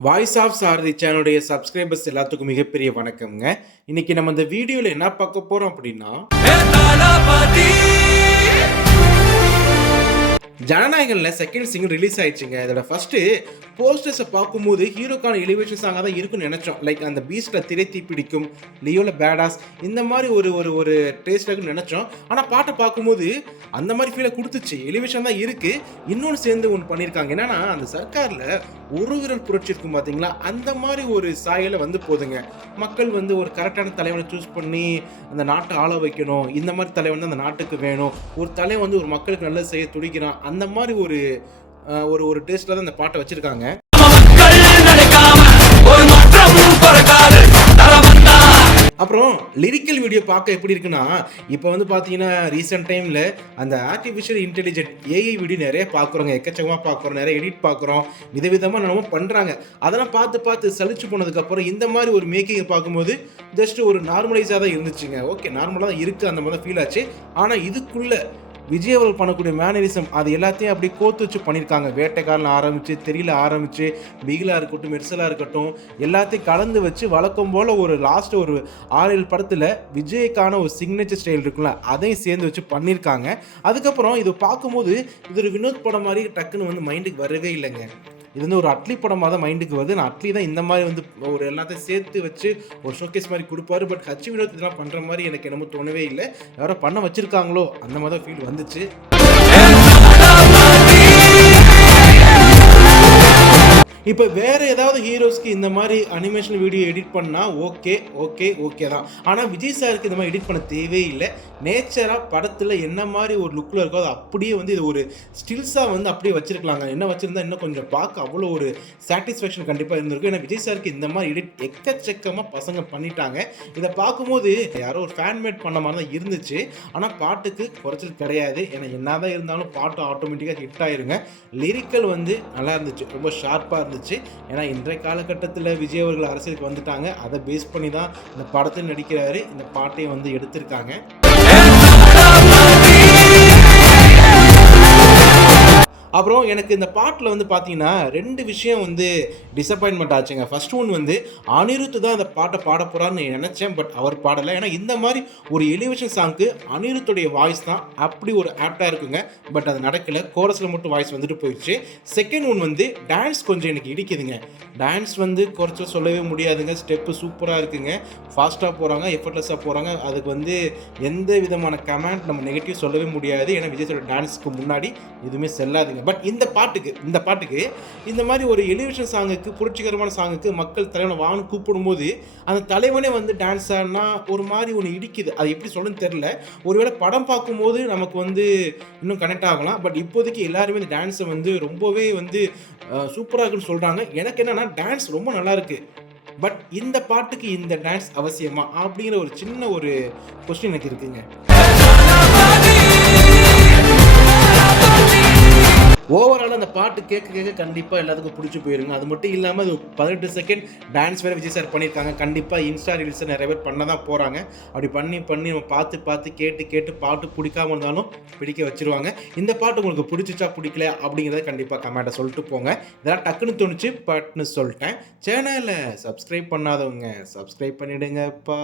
Voice of சாரதி சேனலுடைய subscribers எல்லாத்துக்கும் மிகப்பெரிய வணக்கம்ங்க. இன்னைக்கு நம்ம இந்த வீடியோவில் என்ன பார்க்க போகிறோம் அப்படின்னா ஜனநாயகனில் செகண்ட் சிங்கிள் ரிலீஸ் ஆயிடுச்சுங்க. இதோட ஃபர்ஸ்ட்டு போஸ்டர்ஸை பார்க்கும்போது ஹீரோக்கான எலிவேஷன் சாங்காக தான் இருக்குன்னு நினச்சோம். லைக் அந்த பீஸ்ட்டில் திரைத்தி பிடிக்கும் லியோவில் பேடாஸ் இந்த மாதிரி ஒரு ஒரு ஒரு டேஸ்ட் இருக்குன்னு நினச்சோம். ஆனால் பாட்டை பார்க்கும்போது அந்த மாதிரி ஃபீலை கொடுத்துச்சு. எலிவேஷன் தான் இருக்குது இன்னொன்று சேர்ந்து ஒன்று பண்ணியிருக்காங்க. என்னன்னா அந்த சர்க்காரில் ஒரு விரல் புரட்சி இருக்கும் பார்த்தீங்களா அந்த மாதிரி ஒரு சாயல வந்து போதுங்க. மக்கள் வந்து ஒரு கரெக்டான தலைவனை சூஸ் பண்ணி அந்த நாட்டை ஆள வைக்கணும். இந்த மாதிரி தலைவன் தான் அந்த நாட்டுக்கு வேணும். ஒரு தலைவன் வந்து ஒரு மக்களுக்கு நல்லது செய்ய துடிக்கிறான். அந்த அந்த மாதிரி ஒரு ஒரு ஒரு டேஸ்ட்டில் தான் இந்த பாட்டை வச்சுருக்காங்க. அப்புறம் லிரிக்கல் வீடியோ பார்க்க எப்படி இருக்குன்னா இப்போ வந்து பார்த்தீங்கன்னா ரீசெண்ட் டைமில் அந்த ஆர்டிஃபிஷியல் இன்டெலிஜென்ட் ஏஐ வீடியோ நிறைய பார்க்குறோங்க எக்கச்சக்கமாக பார்க்குறோம் நிறைய எடிட் பார்க்குறோம் விதவிதமாக நம்ம பண்ணுறாங்க அதெல்லாம் பார்த்து பார்த்து சலிச்சு போனதுக்கப்புறம் இந்த மாதிரி ஒரு மேக்கிங்கை பார்க்கும்போது ஜஸ்ட் ஒரு நார்மலைஸாக தான் இருந்துச்சுங்க. ஓகே நார்மலாக தான் இருக்குது அந்த மாதிரி தான் ஃபீல் ஆச்சு. ஆனால் இதுக்குள்ளே விஜய் அவர்கள் பண்ணக்கூடிய மேனரிசம் அது எல்லாத்தையும் அப்படி கோத்து வச்சு பண்ணியிருக்காங்க. வேட்டைக்காரன் ஆரம்பித்து தெரியல ஆரம்பித்து பிகிலாக இருக்கட்டும் மெர்சலாக இருக்கட்டும் எல்லாத்தையும் கலந்து வச்சு வழக்கம் போல் ஒரு லாஸ்ட் ஒரு ஆறு ஏழு படத்தில் விஜய்க்கான ஒரு சிக்னேச்சர் ஸ்டைல் இருக்குல்ல அதையும் சேர்ந்து வச்சு பண்ணியிருக்காங்க. அதுக்கப்புறம் இது பார்க்கும்போது இது ஒரு வினோத் படம் மாதிரி டக்குன்னு வந்து மைண்டுக்கு வரவே இல்லைங்க. இது வந்து ஒரு அட்லி படமாக தான் மைண்டுக்கு வருது. நான் அட்லி தான் இந்த மாதிரி வந்து ஒரு எல்லாத்தையும் சேர்த்து வச்சு ஒரு ஷோகேஸ் மாதிரி கொடுப்பாரு. பட் ஹச் வினோத் இதெல்லாம் பண்ணுற மாதிரி எனக்கு என்னமோ தோணவே இல்லை. யாரோ பண்ண வச்சுருக்காங்களோ அந்த மாதிரி தான் ஃபீல் வந்துச்சு. இப்போ வேறு ஏதாவது ஹீரோஸ்க்கு இந்த மாதிரி அனிமேஷன் வீடியோ எடிட் பண்ணால் ஓகே ஓகே ஓகே தான். ஆனால் விஜய் சாருக்கு இந்த மாதிரி எடிட் பண்ண தேவையே இல்லை. நேச்சராக படத்தில் என்ன மாதிரி ஒரு லுக்கில் இருக்கோ அது அப்படியே வந்து இது ஒரு ஸ்டில்ஸாக வந்து அப்படியே வச்சுருக்கலாங்க. என்ன வச்சுருந்தா இன்னும் கொஞ்சம் பார்க்க அவ்வளோ ஒரு சாட்டிஸ்ஃபேக்ஷன் கண்டிப்பாக இருந்திருக்கும். ஏன்னா விஜய் சாருக்கு இந்த மாதிரி எடிட் எக்கச்சக்கமாக பசங்க பண்ணிட்டாங்க. இதை பார்க்கும்போது யாரோ ஒரு ஃபேன்மேட் பண்ண மாதிரி தான் இருந்துச்சு. ஆனால் பாட்டுக்கு குறைச்சல் கிடையாது. ஏன்னா என்ன தான் இருந்தாலும் பாட்டு ஆட்டோமேட்டிக்காக ஹிட் ஆயிருங்க. லிரிக்கல் வந்து நல்லா இருந்துச்சு. ரொம்ப ஷார்ப்பாக இருந்துச்சு. ஏன்னா இன்றைய காலகட்டத்தில் விஜய் அவர்கள் அரசியலுக்கு வந்துட்டாங்க. அதை பேஸ் பண்ணி தான் இந்த படத்தில் நடிக்கிறாரு. இந்த பாட்டையும் வந்து எடுத்திருக்காங்க. அப்புறம் எனக்கு இந்த பாட்டில் வந்து பார்த்தீங்கன்னா ரெண்டு விஷயம் வந்து டிசப்பாயின்மெண்ட் ஆச்சுங்க. ஃபஸ்ட் ஒன் வந்து அனிருத்து தான் அந்த பாட்டை பாட போகிறான்னு நினச்சேன் பட் அவர் பாடலை. ஏன்னா இந்த மாதிரி ஒரு எலிவேஷன் சாங்க்கு அனிருத்துடைய வாய்ஸ் தான் அப்படி ஒரு ஆப்டாக இருக்குங்க. பட் அது நடக்கலை. கோரஸில் மட்டும் வாய்ஸ் வந்துட்டு போயிடுச்சு. செகண்ட் ஒன் வந்து டான்ஸ் கொஞ்சம் எனக்கு இடிக்குதுங்க. டான்ஸ் வந்து குறைச்ச சொல்லவே முடியாதுங்க. ஸ்டெப்பு சூப்பராக இருக்குங்க. ஃபாஸ்ட்டாக போகிறாங்க எஃபர்ட்லெஸ்ஸாக போகிறாங்க அதுக்கு வந்து எந்த விதமான கமெண்ட் நம்ம நெகட்டிவ் சொல்லவே முடியாது. ஏன்னா விஜய் சாரோட டான்ஸ்க்கு முன்னாடி எதுவுமே செல்லாதுங்க. பட் இந்த பாட்டுக்கு இந்த பாட்டுக்கு இந்த மாதிரி ஒரு எலிவேஷன் சாங்குக்கு புரட்சிகரமான சாங்குக்கு மக்கள் தலைவனை வான்னு கூப்பிடும்போது அந்த தலைவனே வந்து டான்ஸ் ஆடினா ஒரு மாதிரி ஒன்று இடிக்குது. அது எப்படி சொல்லணும்னு தெரில ஒருவேளை படம் பார்க்கும்போது நமக்கு வந்து இன்னும் கனெக்ட் ஆகலாம். பட் இப்போதைக்கு எல்லாருமே இந்த டான்ஸை வந்து ரொம்பவே வந்து சூப்பராக இருக்குன்னு சொல்கிறாங்க எனக்கு என்னென்னா டான்ஸ் ரொம்ப நல்லா இருக்குது பட் இந்த பாட்டுக்கு இந்த டான்ஸ் அவசியமா? அப்படிங்கிற ஒரு சின்ன ஒரு கொஸ்டின் எனக்கு இருக்குங்க. ஓவரால் அந்த பாட்டு கேட்க கேட்க கண்டிப்பாக எல்லாத்துக்கும் பிடிச்சி போயிருங்க. அது மட்டும் இல்லாமல் அது பதினெட்டு செகண்ட் டான்ஸ் வேறு விஜய் சார் பண்ணியிருக்காங்க. கண்டிப்பாக இன்ஸ்டா ரீல்ஸை நிறைய பேர் பண்ண தான் போகிறாங்க அப்படி பண்ணி பண்ணி நம்ம பார்த்து பார்த்து கேட்டு கேட்டு பாட்டு பிடிக்காம இருந்தாலும் பிடிக்க வச்சுருவாங்க. இந்த பாட்டு உங்களுக்கு பிடிச்சிச்சா பிடிக்கல அப்படிங்கிறத கண்டிப்பாக கமெண்ட்டை சொல்லிட்டு போங்க. இதெல்லாம் டக்குன்னு தோணுச்சு பட்னு சொல்லிட்டேன். சேனலை சப்ஸ்கிரைப் பண்ணாதவங்க சப்ஸ்கிரைப் பண்ணிடுங்கப்பா.